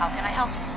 How can I help you?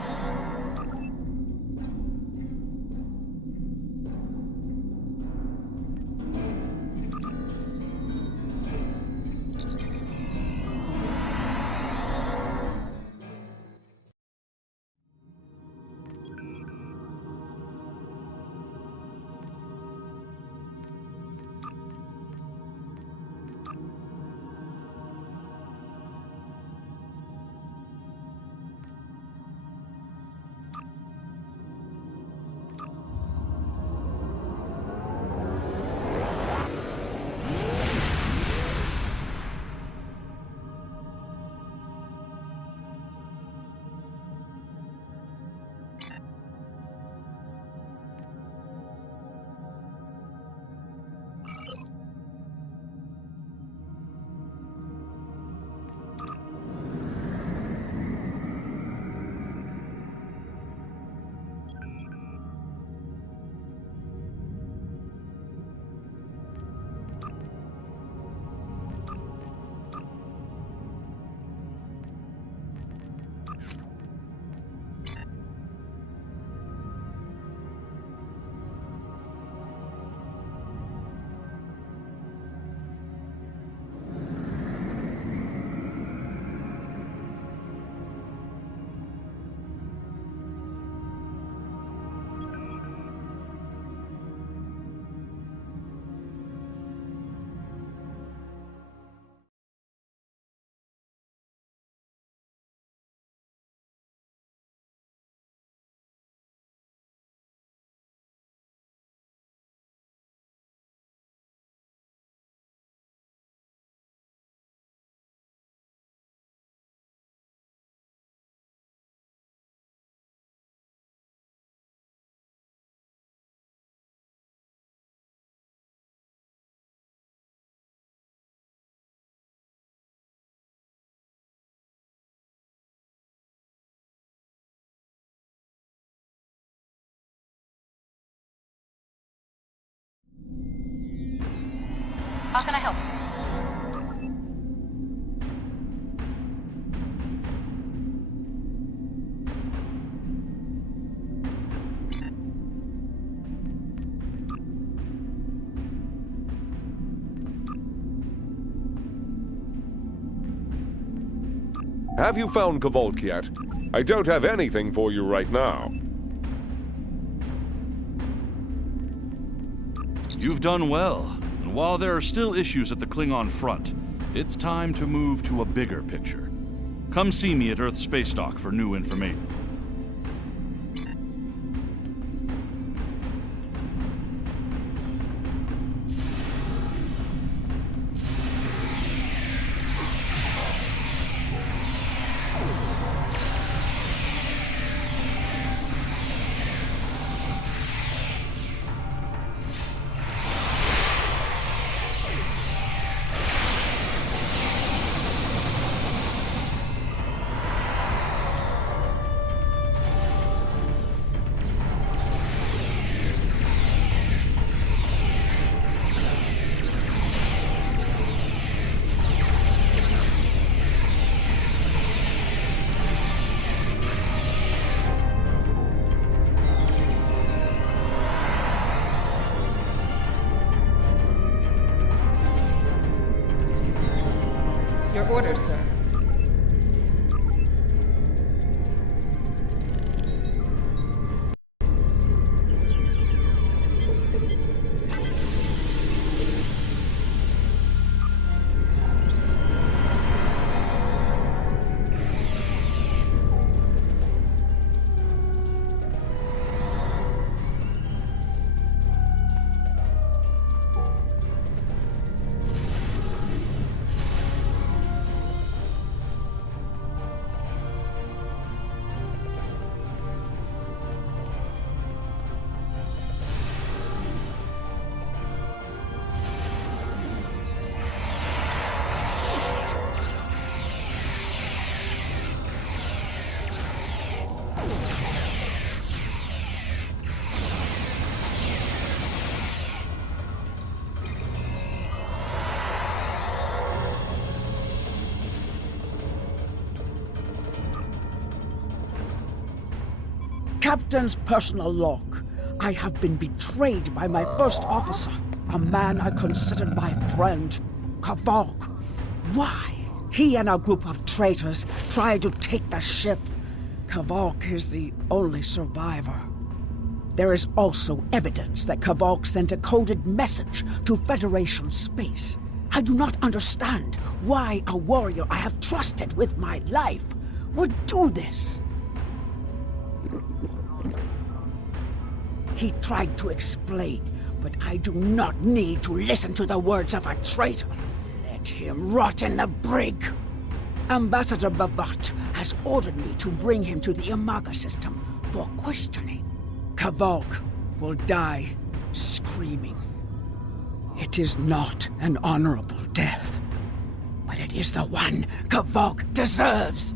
How can I help you? Have you found Kvolk yet? I don't have anything for you right now. You've done well, and while there are still issues at the Klingon front, it's time to move to a bigger picture. Come see me at Earth Space Dock for new information. Your order, sir. Captain's personal log. I have been betrayed by my first officer, a man I considered my friend, Kavok. Why? He and a group of traitors tried to take the ship. Kavok is the only survivor. There is also evidence that Kavok sent a coded message to Federation space. I do not understand why a warrior I have trusted with my life would do this. He tried to explain, but I do not need to listen to the words of a traitor. Let him rot in the brig. Ambassador Bavat has ordered me to bring him to the Imaga system for questioning. Kavok will die screaming. It is not an honorable death, but it is the one Kavok deserves.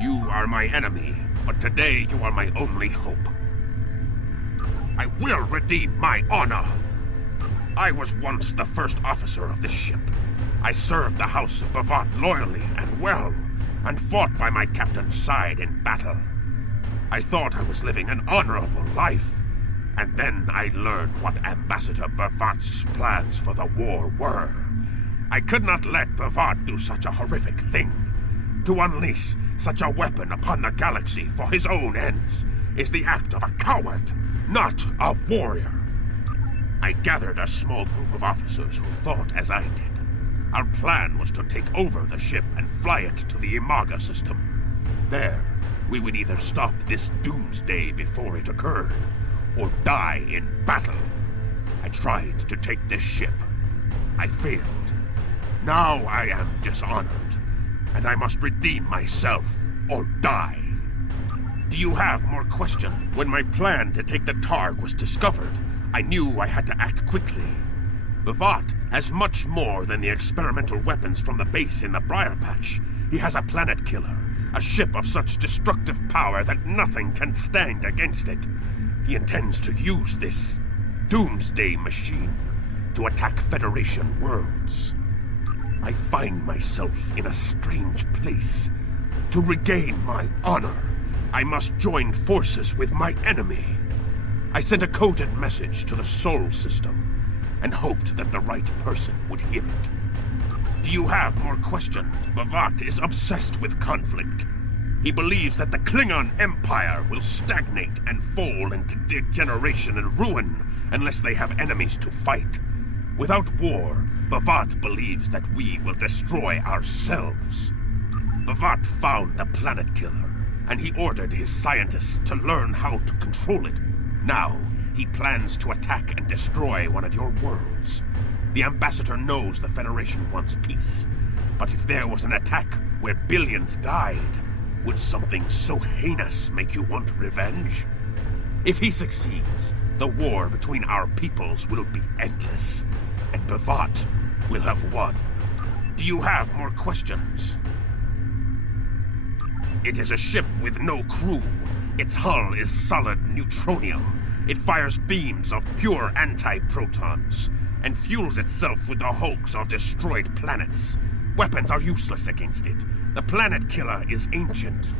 You are my enemy, but today you are my only hope. I will redeem my honor. I was once the first officer of this ship. I served the House of Bavat loyally and well, and fought by my captain's side in battle. I thought I was living an honorable life, and then I learned what Ambassador Bavat's plans for the war were. I could not let Bavat do such a horrific thing. To unleash such a weapon upon the galaxy for his own ends is the act of a coward, not a warrior. I gathered a small group of officers who thought as I did. Our plan was to take over the ship and fly it to the Imaga system. There, we would either stop this doomsday before it occurred, or die in battle. I tried to take this ship. I failed. Now I am dishonored, and I must redeem myself or die. Do you have more questions? When my plan to take the Targ was discovered, I knew I had to act quickly. Bavat has much more than the experimental weapons from the base in the Briar Patch. He has a planet killer, a ship of such destructive power that nothing can stand against it. He intends to use this doomsday machine to attack Federation worlds. I find myself in a strange place. To regain my honor, I must join forces with my enemy. I sent a coded message to the Sol system and hoped that the right person would hear it. Do you have more questions? Bavat is obsessed with conflict. He believes that the Klingon Empire will stagnate and fall into degeneration and ruin unless they have enemies to fight. Without war, Bavat believes that we will destroy ourselves. Bavat found the planet killer, and he ordered his scientists to learn how to control it. Now, he plans to attack and destroy one of your worlds. The Ambassador knows the Federation wants peace, but if there was an attack where billions died, would something so heinous make you want revenge? If he succeeds, the war between our peoples will be endless, and Bavat will have won. Do you have more questions? It is a ship with no crew. Its hull is solid neutronium. It fires beams of pure anti-protons, and fuels itself with the hulks of destroyed planets. Weapons are useless against it. The planet killer is ancient.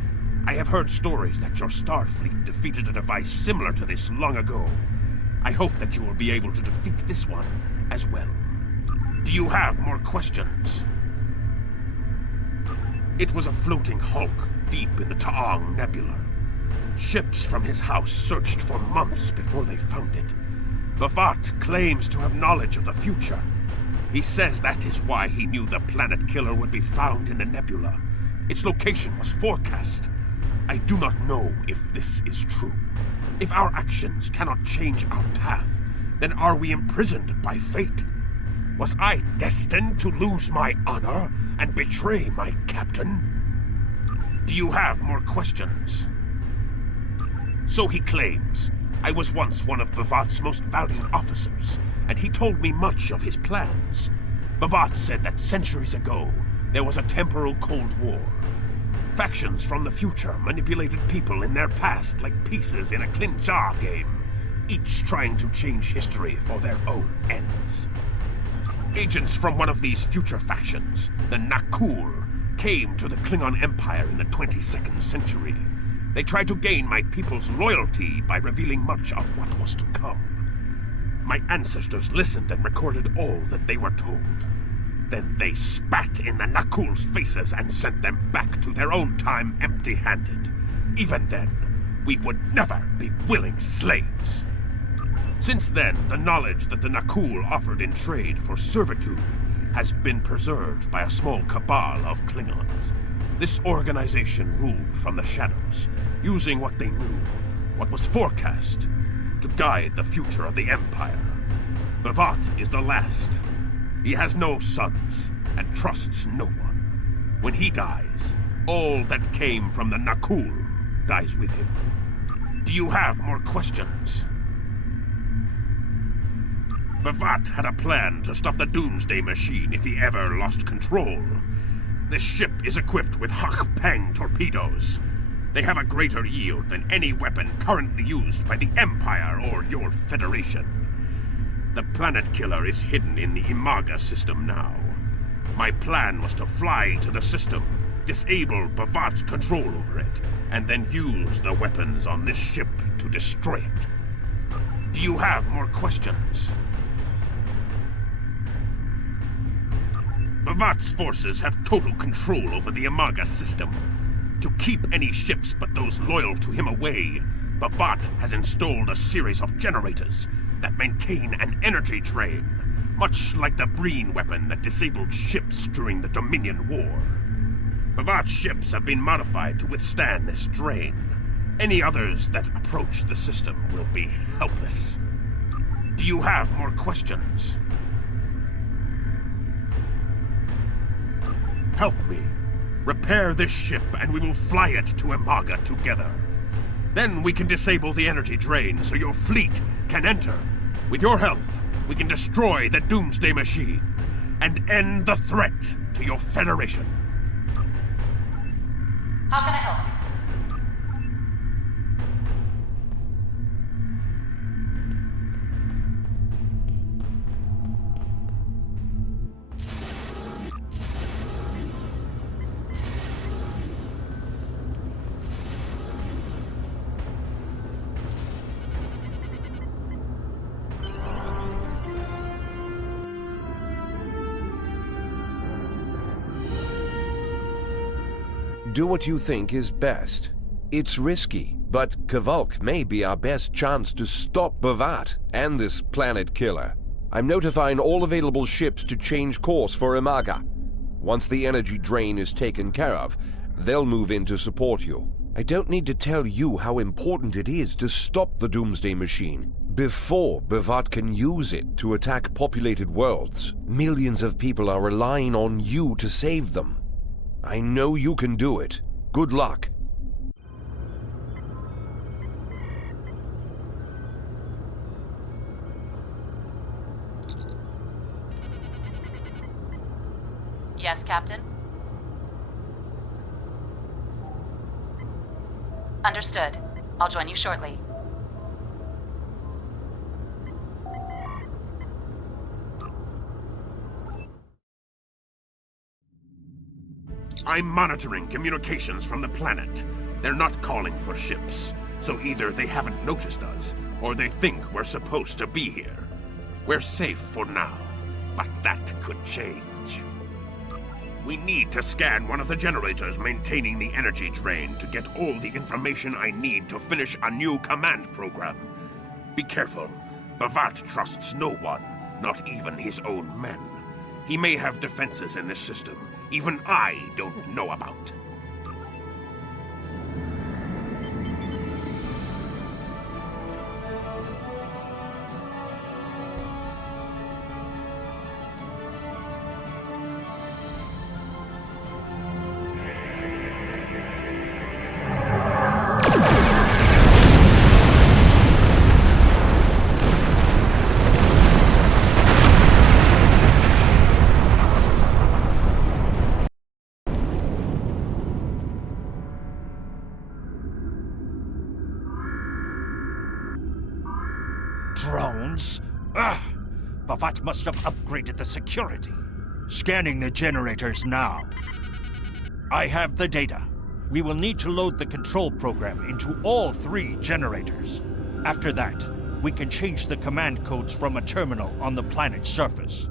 I have heard stories that your Starfleet defeated a device similar to this long ago. I hope that you will be able to defeat this one as well. Do you have more questions? It was a floating hulk deep in the Ta'ang Nebula. Ships from his house searched for months before they found it. B'Vat claims to have knowledge of the future. He says that is why he knew the planet killer would be found in the nebula. Its location was forecast. I do not know if this is true. If our actions cannot change our path, then are we imprisoned by fate? Was I destined to lose my honor and betray my captain? Do you have more questions? So he claims. I was once one of B'Vat's most valued officers, and he told me much of his plans. B'Vat said that centuries ago, there was a temporal Cold War. Factions from the future manipulated people in their past like pieces in a Klinja game, each trying to change history for their own ends. Agents from one of these future factions, the Nakul, came to the Klingon Empire in the 22nd century. They tried to gain my people's loyalty by revealing much of what was to come. My ancestors listened and recorded all that they were told. Then they spat in the Nakul's faces and sent them back to their own time empty-handed. Even then, we would never be willing slaves. Since then, the knowledge that the Nakul offered in trade for servitude has been preserved by a small cabal of Klingons. This organization ruled from the shadows, using what they knew, what was forecast, to guide the future of the Empire. B'Vat is the last. He has no sons, and trusts no one. When he dies, all that came from the Nakul dies with him. Do you have more questions? B'Vat had a plan to stop the Doomsday Machine if he ever lost control. This ship is equipped with Hak-Peng torpedoes. They have a greater yield than any weapon currently used by the Empire or your Federation. The planet killer is hidden in the Imaga system now. My plan was to fly to the system, disable B'Vat's control over it, and then use the weapons on this ship to destroy it. Do you have more questions? B'Vat's forces have total control over the Imaga system. To keep any ships but those loyal to him away, B'Vat has installed a series of generators that maintain an energy drain, much like the Breen weapon that disabled ships during the Dominion War. B'Vat's ships have been modified to withstand this drain. Any others that approach the system will be helpless. Do you have more questions? Help me. Repair this ship and we will fly it to Imaga together. Then we can disable the energy drain so your fleet can enter. With your help, we can destroy the Doomsday Machine and end the threat to your Federation. How can I help? Do what you think is best. It's risky, but K'Volk may be our best chance to stop B'Vat and this planet killer. I'm notifying all available ships to change course for Imaga. Once the energy drain is taken care of, they'll move in to support you. I don't need to tell you how important it is to stop the Doomsday Machine before B'Vat can use it to attack populated worlds. Millions of people are relying on you to save them. I know you can do it. Good luck. Yes, Captain? Understood. I'll join you shortly. I'm monitoring communications from the planet. They're not calling for ships, so either they haven't noticed us, or they think we're supposed to be here. We're safe for now, but that could change. We need to scan one of the generators maintaining the energy drain to get all the information I need to finish a new command program. Be careful. Bavat trusts no one, not even his own men. He may have defenses in this system even I don't know about. Drones? Bavat must have upgraded the security. Scanning the generators now. I have the data. We will need to load the control program into all 3 generators. After that, we can change the command codes from a terminal on the planet's surface.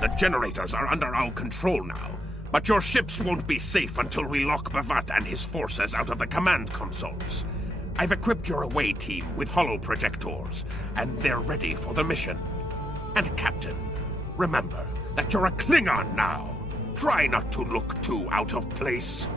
The generators are under our control now, but your ships won't be safe until we lock Bavat and his forces out of the command consoles. I've equipped your away team with holoprojectors, and they're ready for the mission. And Captain, remember that you're a Klingon now. Try not to look too out of place.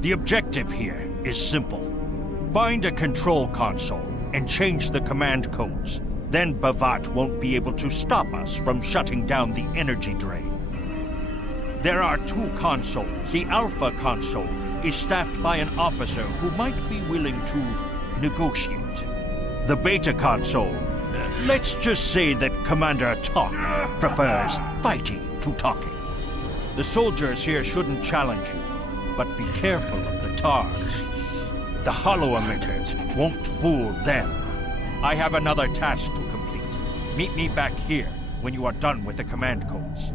The objective here is simple. Find a control console and change the command codes. Then Bavat won't be able to stop us from shutting down the energy drain. There are 2 consoles. The Alpha console is staffed by an officer who might be willing to negotiate. The Beta console, let's just say that Commander Talk prefers fighting to talking. The soldiers here shouldn't challenge you, but be careful of the TARs. The holo-emitters won't fool them. I have another task to complete. Meet me back here when you are done with the command codes.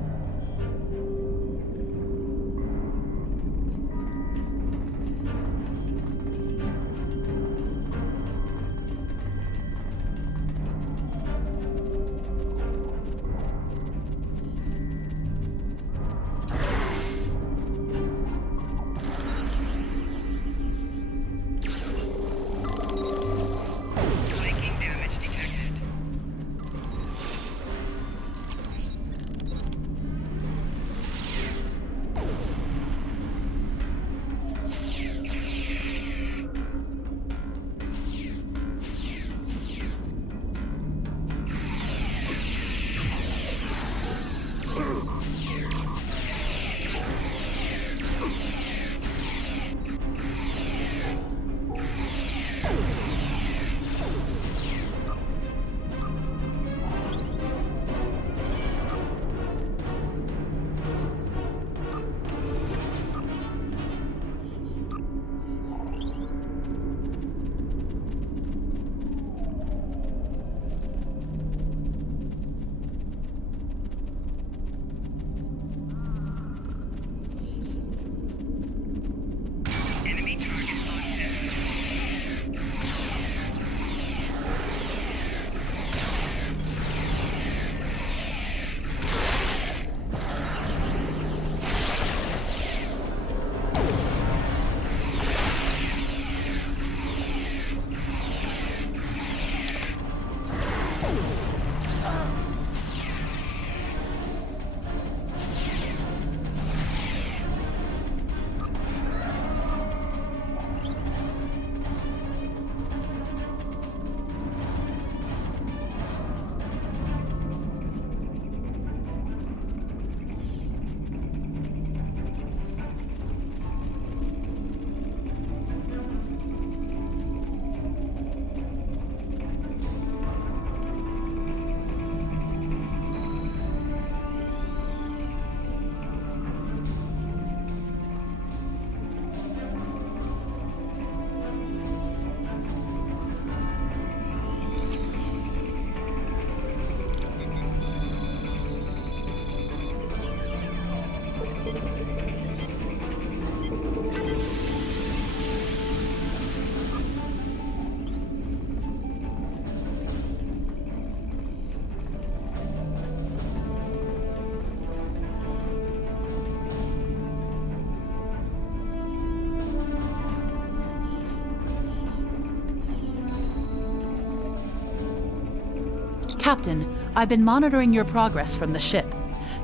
Captain, I've been monitoring your progress from the ship.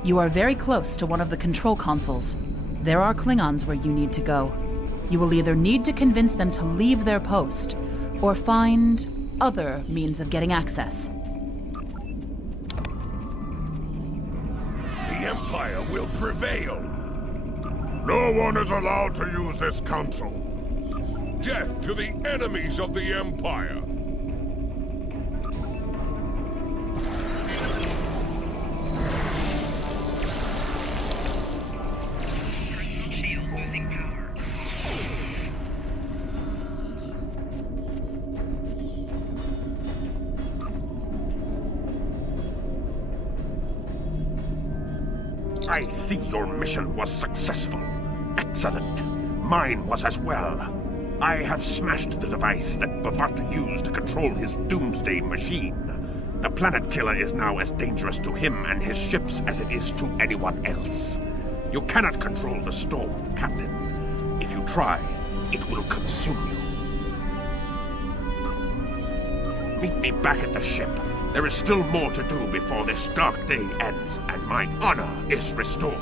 You are very close to one of the control consoles. There are Klingons where you need to go. You will either need to convince them to leave their post, or find other means of getting access. The Empire will prevail. No one is allowed to use this console. Death to the enemies of the Empire! I see your mission was successful. Excellent. Mine was as well. I have smashed the device that B'vat used to control his doomsday machine. The planet killer is now as dangerous to him and his ships as it is to anyone else. You cannot control the storm, Captain. If you try, it will consume you. Meet me back at the ship. There is still more to do before this dark day ends and my honor is restored.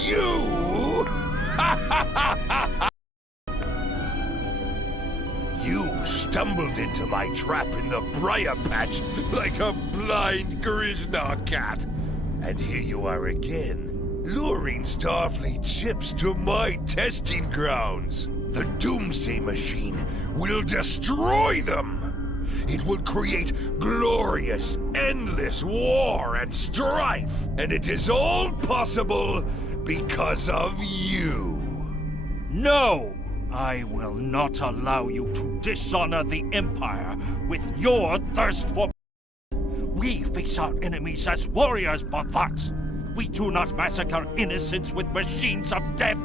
You? You stumbled into my trap in the briar patch like a blind Grisnar cat. And here you are again, luring Starfleet ships to my testing grounds. The Doomsday Machine will destroy them. It will create glorious, endless war and strife. And it is all possible because of you. No! I will not allow you to dishonor the Empire with your thirst for... We face our enemies as warriors, B'vat. We do not massacre innocents with machines of death.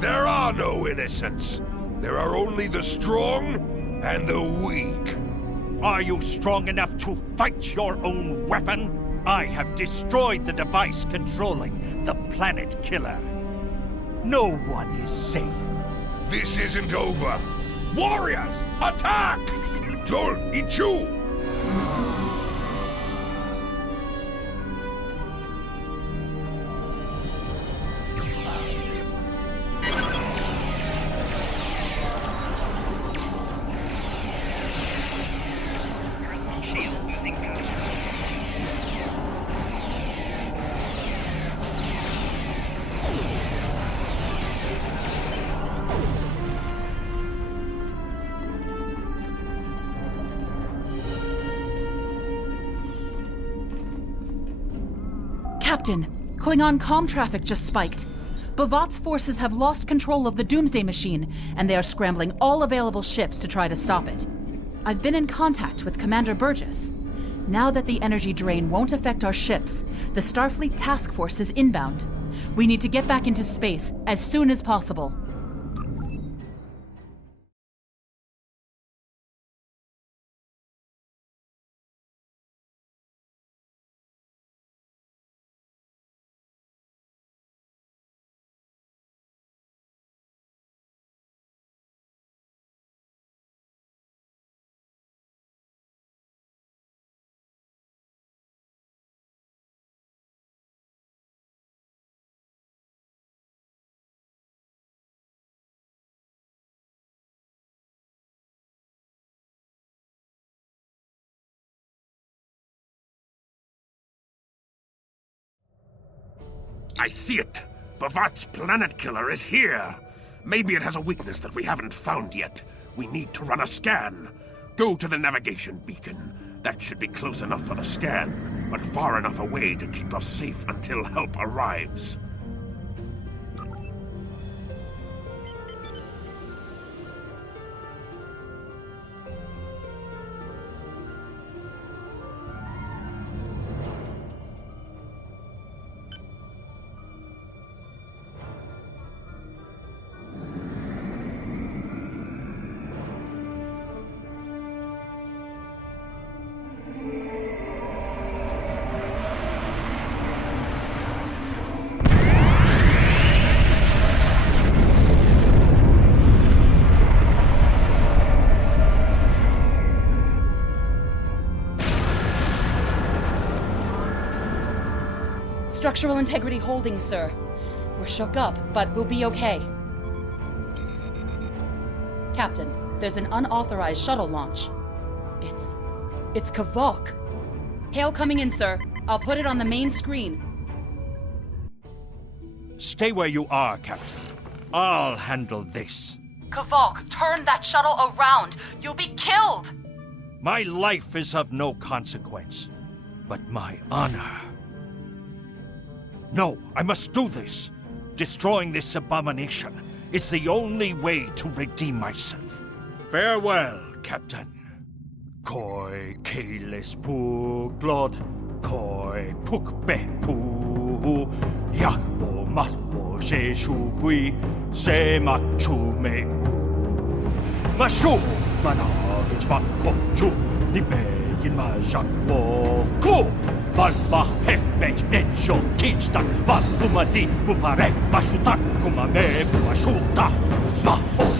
There are no innocents. There are only the strong and the weak. Are you strong enough to fight your own weapon? I have destroyed the device controlling the planet killer. No one is safe. This isn't over. Warriors, attack! Joel, Ichu! Captain, Klingon comm traffic just spiked. B'vat's forces have lost control of the Doomsday Machine, and they are scrambling all available ships to try to stop it. I've been in contact with Commander Burgess. Now that the energy drain won't affect our ships, the Starfleet Task Force is inbound. We need to get back into space as soon as possible. I see it. Bavat's planet killer is here. Maybe it has a weakness that we haven't found yet. We need to run a scan. Go to the navigation beacon. That should be close enough for the scan, but far enough away to keep us safe until help arrives. Structural integrity holding, sir. We're shook up, but we'll be okay. Captain, there's an unauthorized shuttle launch. It's Kavok. Hail coming in, sir. I'll put it on the main screen. Stay where you are, Captain. I'll handle this. Kavok, turn that shuttle around. You'll be killed! My life is of no consequence, but my honor. No, I must do this. Destroying this abomination is the only way to redeem myself. Farewell, Captain. Koi keles pu glod, koi puk be pu, yak o mat o she shu vui, se mak chu me u. Ma shu managich mak ko chu, ni me yin ma jak wo ku. Van ma hekbek enjo kichtak, van pumati pupare, mashutak kumame puashuta, ma o.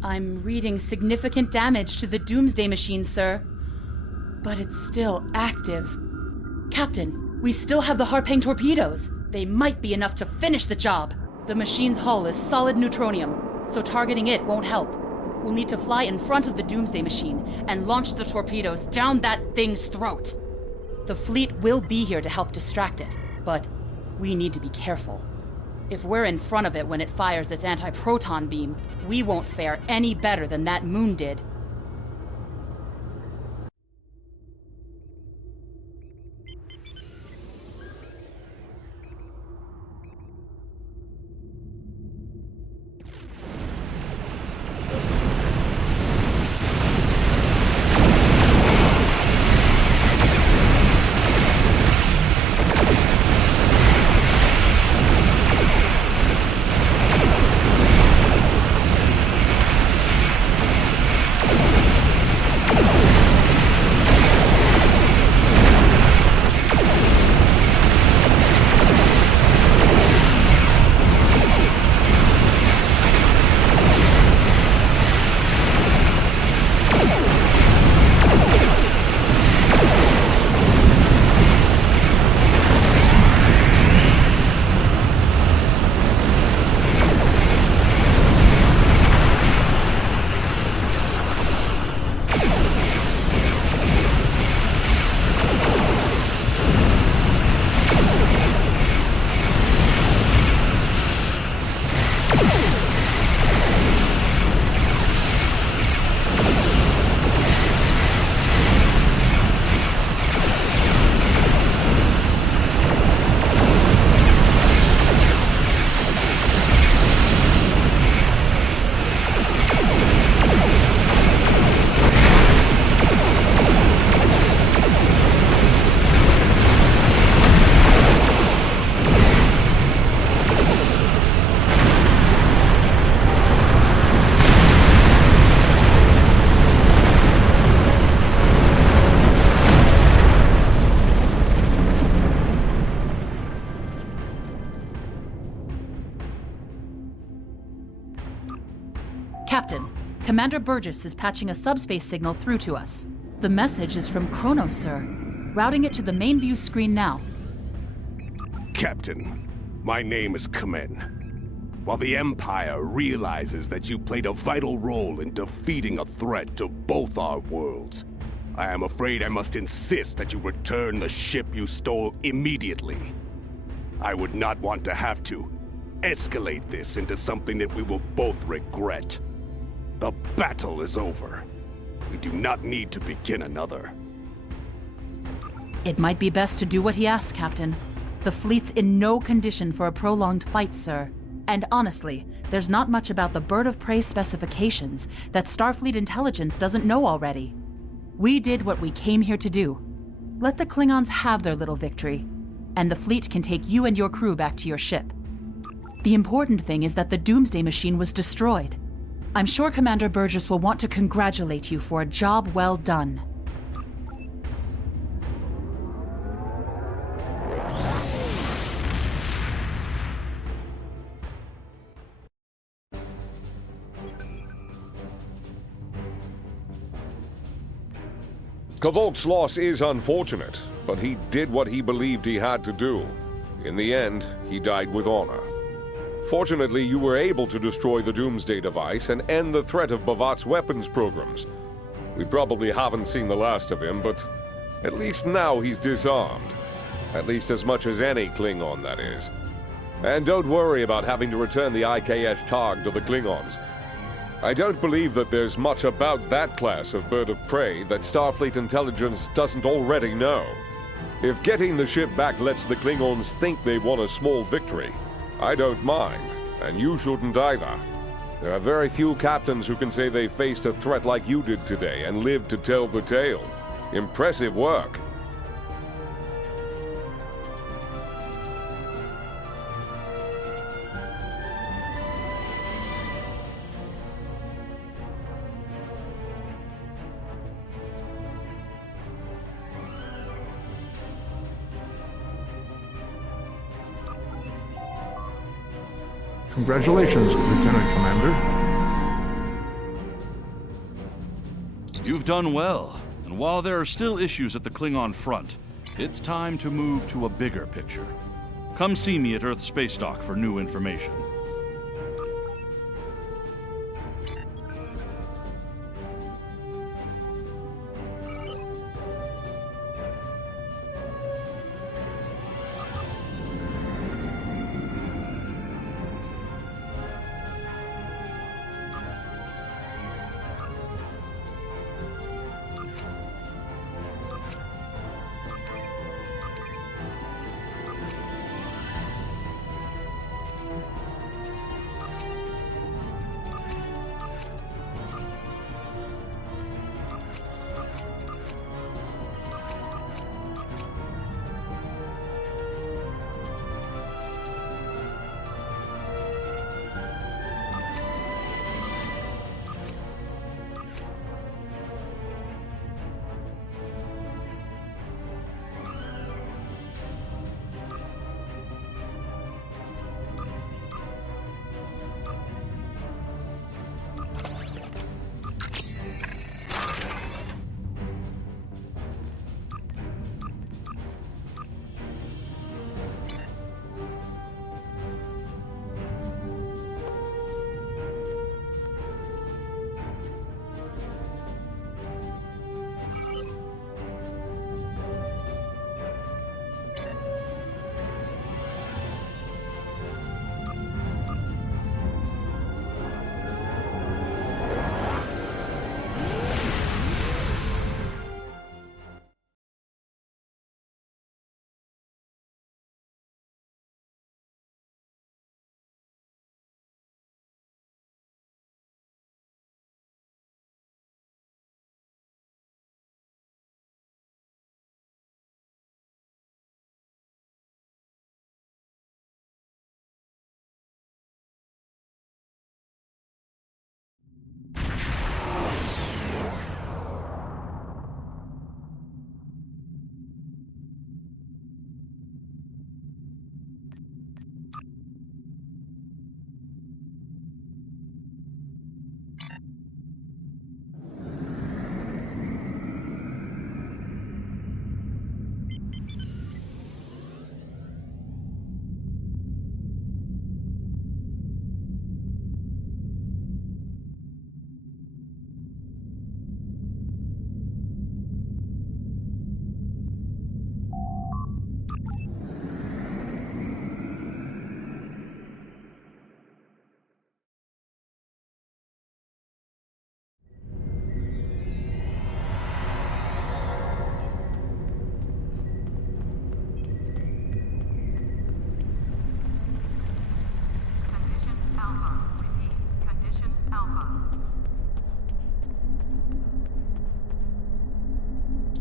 I'm reading significant damage to the Doomsday Machine, sir. But it's still active. Captain, we still have the Harpang torpedoes. They might be enough to finish the job. The machine's hull is solid neutronium, so targeting it won't help. We'll need to fly in front of the Doomsday Machine and launch the torpedoes down that thing's throat. The fleet will be here to help distract it, but we need to be careful. If we're in front of it when it fires its anti-proton beam, we won't fare any better than that moon did. Captain, Commander Burgess is patching a subspace signal through to us. The message is from Kronos, sir. Routing it to the main view screen now. Captain, my name is Kamen. while the Empire realizes that you played a vital role in defeating a threat to both our worlds. I am afraid I must insist that you return the ship you stole immediately. I would not want to have to escalate this into something that we will both regret. The battle is over. We do not need to begin another. It might be best to do what he asks, Captain. The fleet's in no condition for a prolonged fight, sir. And honestly, there's not much about the Bird of Prey specifications that Starfleet intelligence doesn't know already. We did what we came here to do. Let the Klingons have their little victory, and the fleet can take you and your crew back to your ship. The important thing is that the Doomsday Machine was destroyed. I'm sure Commander Burgess will want to congratulate you for a job well done. Kvolk's loss is unfortunate, but he did what he believed he had to do. In the end, he died with honor. Fortunately, you were able to destroy the Doomsday device and end the threat of Bavat's weapons programs. We probably haven't seen the last of him, but at least now he's disarmed. At least as much as any Klingon, that is. And don't worry about having to return the IKS Targ to the Klingons. I don't believe that there's much about that class of bird of prey that Starfleet intelligence doesn't already know. If getting the ship back lets the Klingons think they won a small victory, I don't mind, and you shouldn't either. There are very few captains who can say they faced a threat like you did today and lived to tell the tale. Impressive work. Congratulations, Lieutenant Commander. You've done well, and while there are still issues at the Klingon front, it's time to move to a bigger picture. Come see me at Earth Space Dock for new information.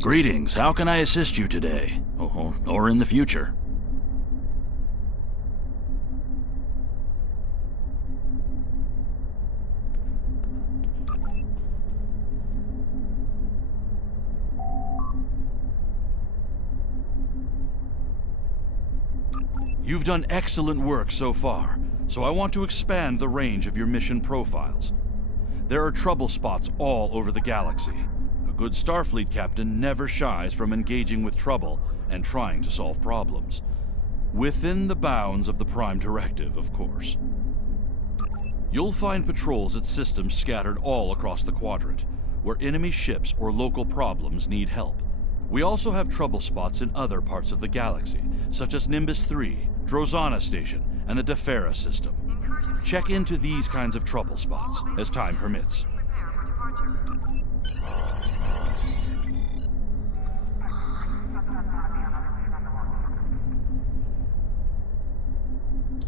Greetings. How can I assist you today? Or in the future? You've done excellent work so far, so I want to expand the range of your mission profiles. There are trouble spots all over the galaxy. A good Starfleet captain never shies from engaging with trouble and trying to solve problems. Within the bounds of the Prime Directive, of course. You'll find patrols at systems scattered all across the quadrant, where enemy ships or local problems need help. We also have trouble spots in other parts of the galaxy, such as Nimbus 3, Drozana Station, and the Defera system. Check into these kinds of trouble spots, as time permits.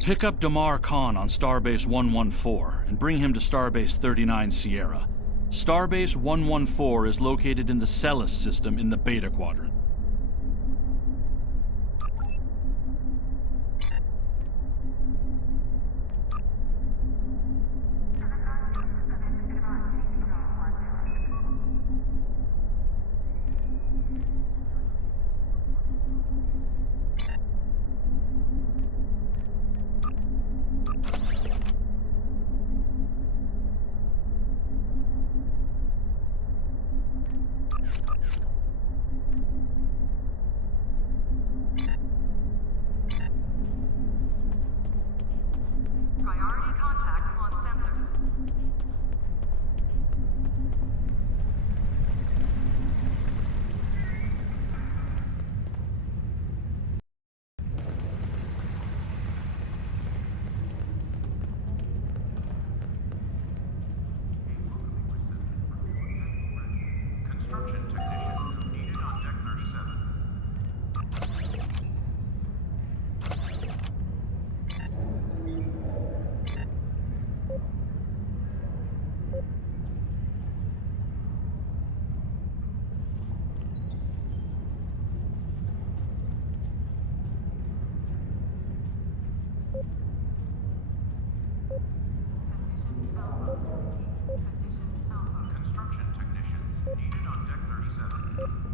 Pick up Damar Khan on Starbase 114 and bring him to Starbase 39 Sierra. Starbase 114 is located in the Celis system in the Beta Quadrant. Priority contact on sensors. Construction technicians needed on Deck 37. Construction technicians needed on Deck 37.